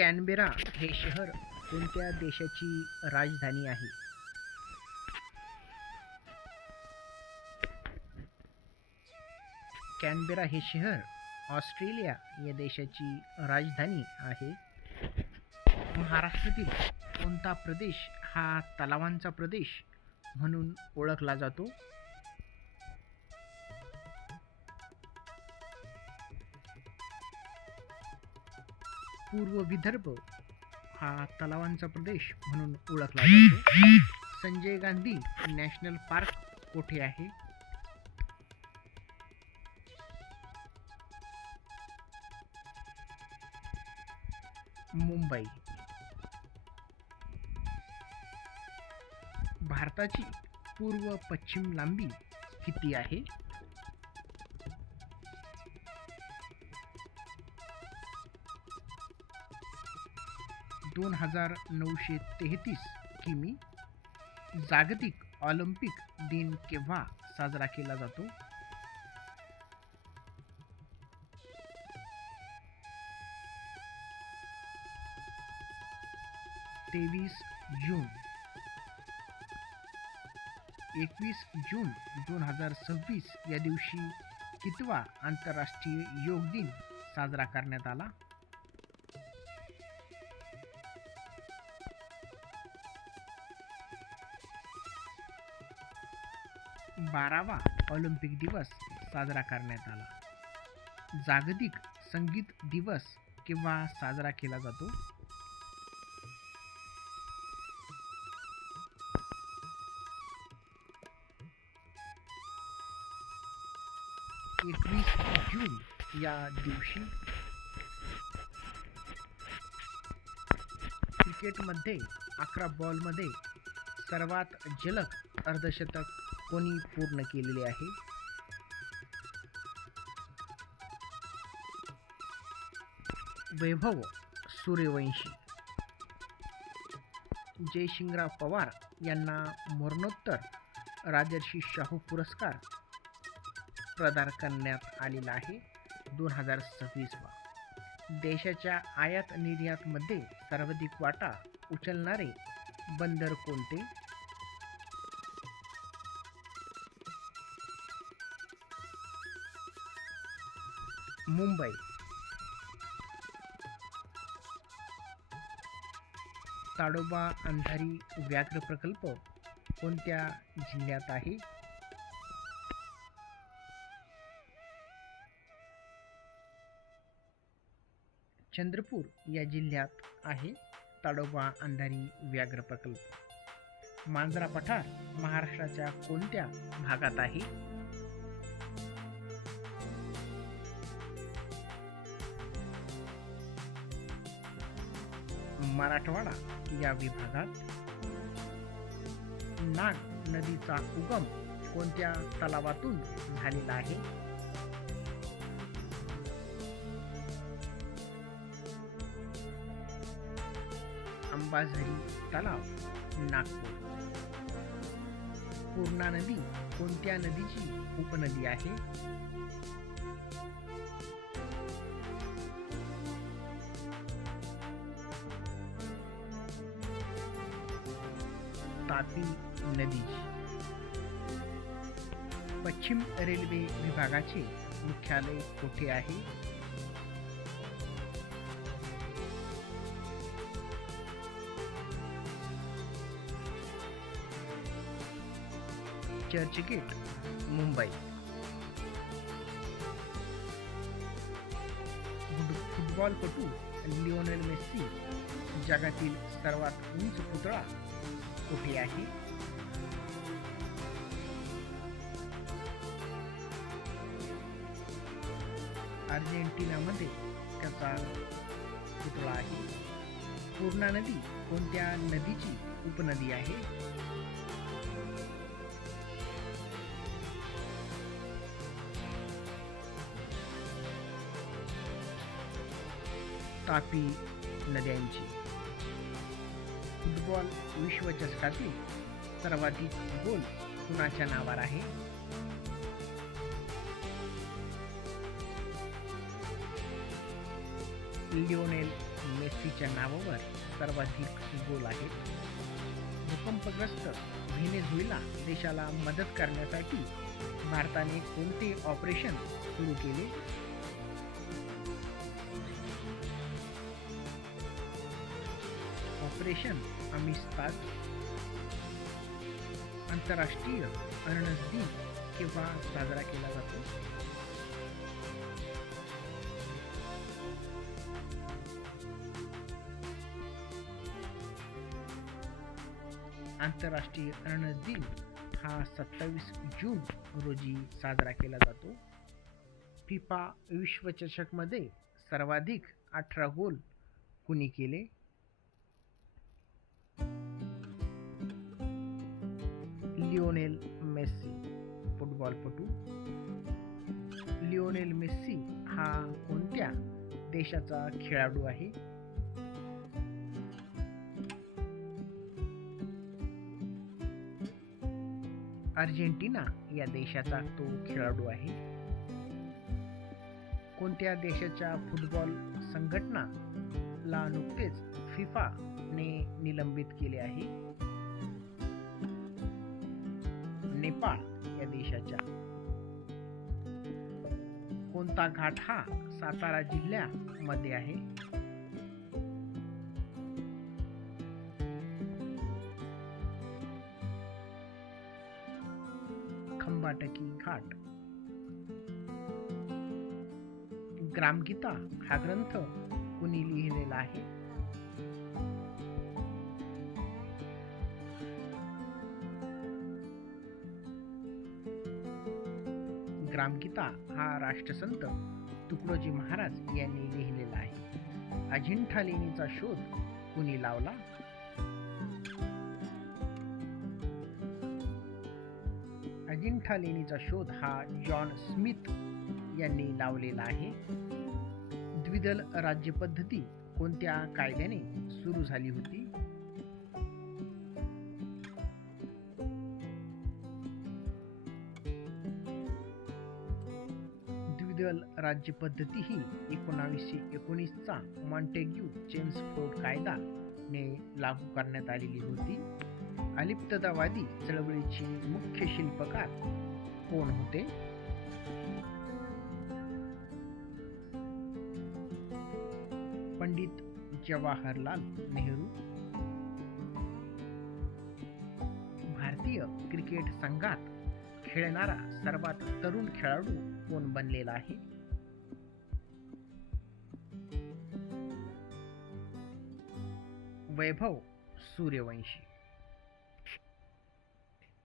Canberra हे शहर कोणत्या देशाची राजधानी आहे? कॅनबेरा हे शहर ऑस्ट्रेलिया या देशाची राजधानी आहे. महाराष्ट्रातील कोणता प्रदेश हा तलावांचा प्रदेश म्हणून ओळखला जातो? पूर्व विदर्भ हा तलावांचा प्रदेश म्हणून ओळखला जातो. संजय गांधी नॅशनल पार्क कोठे आहे? मुंबई. भारताची पूर्व पश्चिम लांबी किती आहे? 2933 किमी. जागतिक ऑलिम्पिक दिन केव्हा साजरा केला जातो? 23 जून. 21 जून 2026 या दिवशी कितवा आंतरराष्ट्रीय योग दिन साजरा करण्यात आला? 12वा ऑलिम्पिक दिवस साजरा करण्यात आला. जागतिक संगीत दिवस केव्हा साजरा केला जातो? 21 जून या दिवशी. क्रिकेटमध्ये 11 बॉलमध्ये सर्वात जलद अर्धशतक कोणी पूर्ण केलेले आहे? वैभव सूर्यवंशी. जयसिंगराव पवार यांना मरणोत्तर राजर्षी शाहू पुरस्कार प्रदान करण्यात आलेला आहे 2026 वा. देशाच्या आयात निर्यातमध्ये सर्वाधिक वाटा उचलणारे बंदर कोणते? मुंबई. ताडोबा अंधारी व्याघ्र प्रकल्प कोणत्या जिल्ह्यात आहे? चंद्रपूर या जिल्ह्यात आहे ताडोबा अंधारी व्याघ्र प्रकल्प. मांजरा पठार महाराष्ट्राच्या कोणत्या भागात आहे? मराठवाडा या विभागात. नाग नदीचा उगम कोणत्या तलावातून झालेला आहे? अंबाझरी तलाव, नागपूर. पूर्णा नदी कोणत्या नदीची उपनदी आहे? तापी नदीची. पश्चिम रेल्वे विभागाचे मुख्यालय कोठे आहे? चर्चगेट, मुंबई. फुटबॉलपटू लिओनेल मेस्सी जगातील सर्वात उंच पुतळा कुठे आहे? अर्जेंटिनामध्ये त्याचा पुतळा आहे. पूर्णा नदी कोणत्या नदीची उपनदी आहे? तापी नद्यांची. फुटबॉल विश्वचषकातील सर्वाधिक गोल कुणाच्या नावावर आहे? Lionel Messi. मेस्सीच्या नावावर सर्वाधिक गोल आहेत. भूकंपग्रस्त व्हेनेझुएला देशाला मदत करण्यासाठी भारताने कोणते ऑपरेशन सुरू केले? ऑपरेशन अमिस्ताद. आंतरराष्ट्रीय अननस दिन केव्हा साजरा केला जातो? आंतरराष्ट्रीय अननस दिन हा 27 जून रोजी साजरा केला जातो. फिफा विश्वचषकमध्ये सर्वाधिक 18 गोल कुणी केले? लिओनेल मेस्सी, फुटबॉलपटू. लिओनेल मेस्सी हा कोणत्या देशाचा खेळाडू आहे? अर्जेंटिना या देशाचा तो खेळाडू आहे. कोणत्या देशाच्या फुटबॉल संघटनाला नुकतेच फिफा ने निलंबित केले आहे? नेपाळ या देशाच्या. कोणता घाट हा सातारा जिल्ह्यामध्ये आहे? खंबाटकी घाट. ग्रामगीता हा ग्रंथ कुणी लिहिलेला आहे? ग्रामगीता हा राष्ट्रसंत तुकडोजी महाराज यांनी लिहिलेला आहे. अजिंठा लेणीचा शोध कुणी लावला? अजिंठा लेणीचा शोध हा जॉन स्मिथ यांनी लावलेला आहे. द्विदल राज्य पद्धती कोणत्या कायद्याने सुरू झाली होती? द्विदल राज्य पद्धती ही 1919चा मॉन्टेग्यू चेम्सफोर्ड कायदा ने लागू करण्यात आलेली होती. अलिप्ततावादी चळवळीचे मुख्य शिल्पकार कोण होते? पंडित जवाहरलाल नेहरू. भारतीय क्रिकेट संघात खेळणारा सर्वात तरुण खेळाडू कोण बनलेला आहे? वैभव सूर्यवंशी.